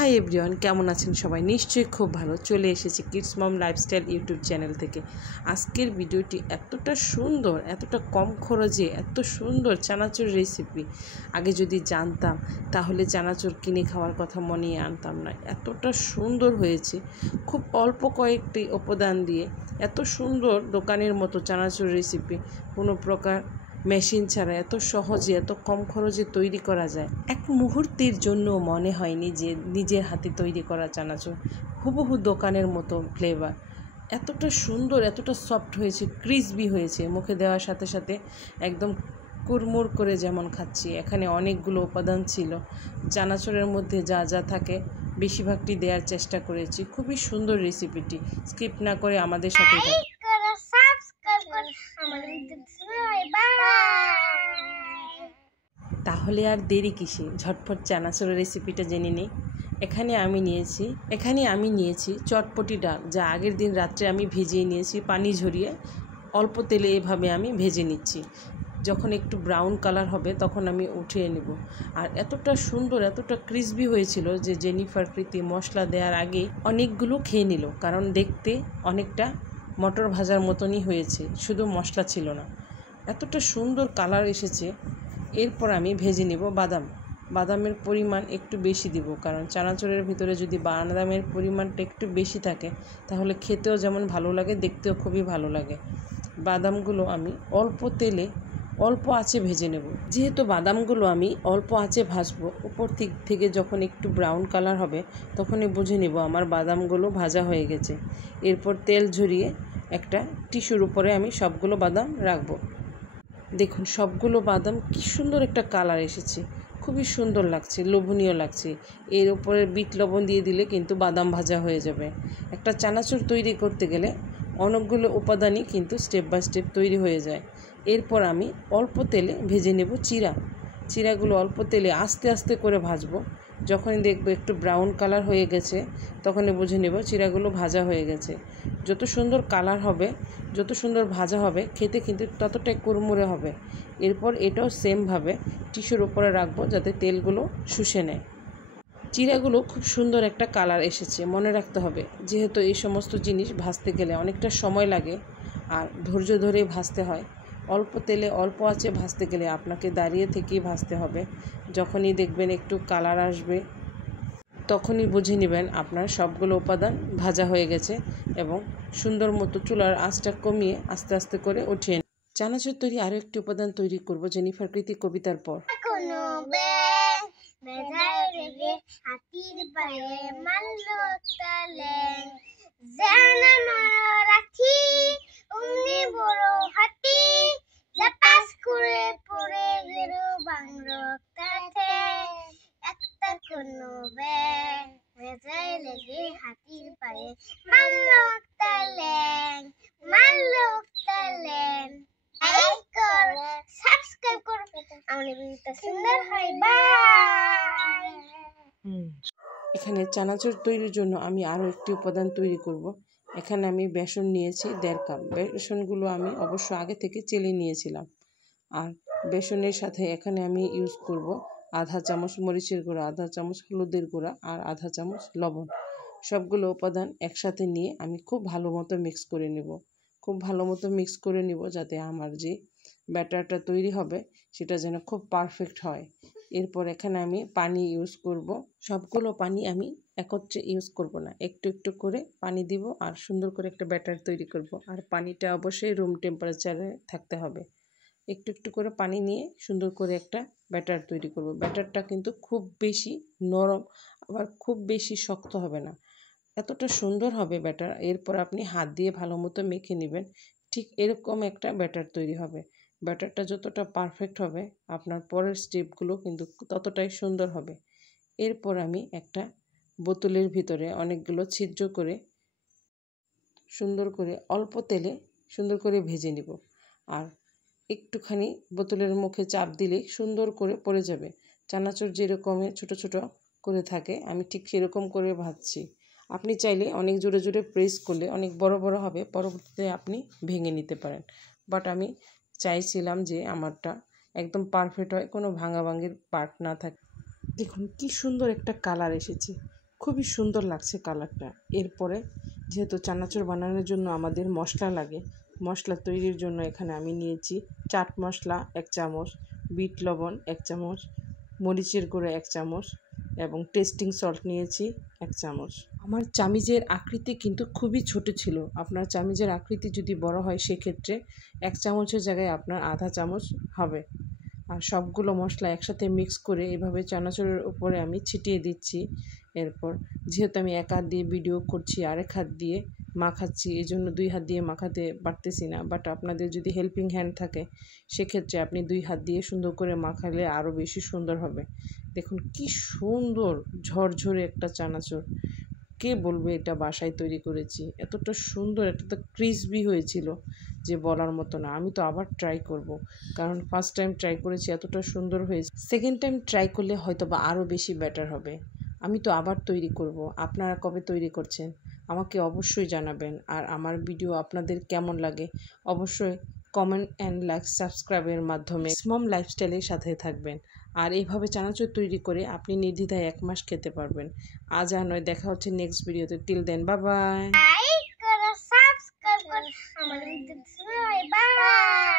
Hi everyone, কেমন আছেন সবাই? নিশ্চয়ই খুব ভালো। চলে এসেছি kids mom lifestyle YouTube channel থেকে। আজকের ভিডিওটি এতটা সুন্দর, এতটা কম খরচে এত সুন্দর চানাচুর রেসিপি। আগে যদি জানতাম তাহলে চানাচুর কিনে খাওয়ার কথা মনেই আনতাম না। এতটা সুন্দর হয়েছে, খুব অল্প কয়েকটি উপাদান দিয়ে এত সুন্দর দোকানের মতো চানাচুর রেসিপি কোনো প্রকার মেশিন ছাড়া এত সহজে এত কম খরচে তৈরি করা যায়। এক মুহূর্তের জন্য মনে হয়নি যে নিজের হাতে তৈরি করা চানাচুর। হুবহু দোকানের মতো ফ্লেভার, এতটা সুন্দর, এতটা সফট হয়েছে, ক্রিসপি হয়েছে, মুখে দেওয়ার সাথে সাথে একদম কুড়মুড় করে যেমন খাচ্ছি। এখানে অনেকগুলো উপাদান ছিল, চানাচুরের মধ্যে যা যা থাকে বেশিরভাগটি দেওয়ার চেষ্টা করেছি। খুবই সুন্দর রেসিপিটি, স্কিপ না করে আমাদের সাথে তাহলে আর দেরি কিসে, ঝটপট চানাচুরের রেসিপিটা জেনে নিই। এখানে আমি নিয়েছি চটপটি ডাল, যা আগের দিন রাত্রে আমি ভিজিয়ে নিয়েছি পানি ঝরিয়ে। অল্প তেলে এভাবে আমি ভেজে নিচ্ছি। যখন একটু ব্রাউন কালার হবে তখন আমি উঠিয়ে নেব। আর এতটা সুন্দর, এতটা ক্রিসপি হয়েছিল যে জেনিফার প্রীতি মশলা দেওয়ার আগে অনেকগুলো খেয়ে নিল, কারণ দেখতে অনেকটা মটর ভাজার মতনই হয়েছে, শুধু মশলা ছিল না। এতটা সুন্দর কালার এসেছে। এরপর আমি ভেজে নেব বাদামের পরিমাণ একটু বেশি দিব, কারণ চানাচুরের ভিতরে যদি বাদামের পরিমাণটা একটু বেশি থাকে তাহলে খেতেও যেমন ভালো লাগে, দেখতেও খুবই ভালো লাগে। বাদামগুলো আমি অল্প তেলে অল্প আঁচে ভেজে নেব। যেহেতু বাদামগুলো আমি অল্প আঁচে ভাজবো, উপর দিক থেকে যখন একটু ব্রাউন কালার হবে তখনই বুঝে নেব আমার বাদামগুলো ভাজা হয়ে গেছে। এরপর তেল ঝরিয়ে একটা টিস্যুর উপরে আমি সবগুলো বাদাম রাখবো। দেখুন সবগুলো বাদাম কি সুন্দর একটা কালার এসেছে, খুবই সুন্দর লাগছে, লোভনীয় লাগছে। এর উপরে বিট লবণ দিয়ে দিলে কিন্তু বাদাম ভাজা হয়ে যাবে। একটা চানাচুর তৈরি করতে গেলে অনেকগুলো উপাদানই কিন্তু স্টেপ বাই স্টেপ তৈরি হয়ে যায়। এরপর আমি অল্প তেলে ভেজে নেব চিরাগুলো অল্প তেলে আস্তে আস্তে করে ভাজবো। যখনই দেখবো একটু ব্রাউন কালার হয়ে গেছে তখনই বুঝে নেব চিরাগুলো ভাজা হয়ে গেছে। যত সুন্দর কালার হবে, যত সুন্দর ভাজা হবে, খেতে কিন্তু ততটাই কুড়মুড়ে হবে। এরপর এটাও সেমভাবে টিস্যুর উপরে রাখবো যাতে তেলগুলো শুষে নেয়। চিরাগুলো খুব সুন্দর একটা কালার এসেছে। মনে রাখতে হবে, যেহেতু এই সমস্ত জিনিস ভাজতে গেলে অনেকটা সময় লাগে আর ধৈর্য ধরে ভাজতে হয়। অল্প তেলে অল্প আঁচে ভাজতে গেলে আপনাকে দাঁড়িয়ে থেকেই ভাজতে হবে। যখনই দেখবেন একটু কালার আসবে তখনই বুঝে নেবেন আপনার সবগুলো উপাদান ভাজা হয়ে গেছে এবং সুন্দর মতো চুলার আঁচটা কমিয়ে আস্তে আস্তে করে উঠিয়ে নেবেন। চানাচুর তৈরি আরও একটি উপাদান তৈরি করব জেনিফার প্রীতি কবিতার পর। এখানে চানাচুর তৈরির জন্য আমি আরও একটি উপাদান তৈরি করব। এখানে আমি বেসন নিয়েছি 1.5 কাপ। বেসনগুলো আমি অবশ্য আগে থেকে চেলে নিয়েছিলাম। আর বেসনের সাথে এখানে আমি ইউজ করব আধা চামচ মরিচের গুঁড়া, আধা চামচ হলুদের গুঁড়া আর আধা চামচ লবণ। সবগুলো উপাদান একসাথে নিয়ে আমি খুব ভালো মতো মিক্স করে নিব যাতে আমার যে ব্যাটারটা তৈরি হবে সেটা যেন খুব পারফেক্ট হয়। এরপর এখানে আমি পানি ইউজ করব। সবগুলো পানি আমি একত্রে ইউজ করব না, একটু একটু করে পানি দিব আর সুন্দর করে একটা ব্যাটার তৈরি করব। আর পানিটা অবশ্যই রুম টেম্পারেচারে থাকতে হবে। একটু একটু করে পানি নিয়ে সুন্দর করে একটা ব্যাটার তৈরি করব। ব্যাটারটা কিন্তু খুব বেশি নরম আবার খুব বেশি শক্ত হবে না, এতটা সুন্দর হবে ব্যাটার। এরপর আপনি হাত দিয়ে ভালো মতো মেখে নেবেন। ঠিক এরকম একটা ব্যাটার তৈরি হবে। ব্যাটারটা যতটা পারফেক্ট হবে আপনার পরের স্টেপগুলো কিন্তু ততটাই সুন্দর হবে। এরপর আমি একটা বোতলের ভিতরে অনেকগুলো ছিদ্র করে সুন্দর করে অল্প তেলে সুন্দর করে ভেজে নিব। আর একটুখানি বোতলের মুখে চাপ দিলে সুন্দর করে পড়ে যাবে। চানাচুর যেরকমের ছোট ছোট করে থাকে আমি ঠিক সেরকম করে ভাজছি। আপনি চাইলে অনেক জোরে জোরে প্রেস করলে অনেক বড় বড় হবে, পরবর্তীতে আপনি ভেঙে নিতে পারেন। বাট আমি চাইছিলাম যে আমারটা একদম পারফেক্ট হয়, কোনো ভাঙাভাঙির পার্ট না থাকে। দেখুন কি সুন্দর একটা কালার এসেছে, খুবই সুন্দর লাগছে কালারটা। এরপরে যেহেতু চানাচুর বানানোর জন্য আমাদের মশলা লাগে, মশলা তৈরির জন্য এখানে আমি নিয়েছি চাট মশলা 1 চামচ, বিট লবণ 1 চামচ, মরিচের গুঁড়ো 1 চামচ এবং টেস্টিং সল্ট নিয়েছি 1 চামচ। আমার চামিজের আকৃতি কিন্তু খুবই ছোট ছিল। আপনার চামিজের আকৃতি যদি বড় হয় সেক্ষেত্রে 1 চামচের জায়গায় আপনার আধা চামচ হবে। আর সবগুলো মশলা একসাথে মিক্স করে এভাবে চানাচুরের উপরে আমি ছিটিয়ে দিচ্ছি। এরপর যেহেতু আমি এক হাত দিয়ে ভিডিও করছি, আরেক হাত দিয়ে মাখাচ্ছি, এই জন্য 2 হাত দিয়ে মাখাতে পারতেছি না। বাট আপনাদের যদি হেল্পিং হ্যান্ড থাকে সেক্ষেত্রে আপনি 2 হাত দিয়ে সুন্দর করে মাখালে আরও বেশি সুন্দর হবে। দেখুন কি সুন্দর ঝরঝরে একটা চানাচুর। কে বলবে এটা বাসায় তৈরি করেছি? এতটা সুন্দর, এতটা ক্রিসপি হয়েছিল যে বলার মতো না। আমি তো আবার ট্রাই করব, কারণ ফার্স্ট টাইম ট্রাই করেছি, এতটা সুন্দর হয়েছে। সেকেন্ড টাইম ট্রাই করলে হয়তো বা আরও বেশি বেটার হবে। আমি তো আবার তৈরি করব। আপনারা কবে তৈরি করছেন আমাকে অবশ্যই জানাবেন। আর আমার ভিডিও আপনাদের কেমন লাগে অবশ্যই কমেন্ট অ্যান্ড লাইক সাবস্ক্রাইবের মাধ্যমে মম লাইফস্টাইলের সাথে থাকবেন। আর এইভাবে চানাচুর তৈরি করে আপনি নির্দ্বিধায় 1 মাস খেতে পারবেন। আজ আর নয়, দেখা হচ্ছে নেক্সট ভিডিওতে। Till then, bye bye. Like করো, সাবস্ক্রাইব করো, আমার বাই।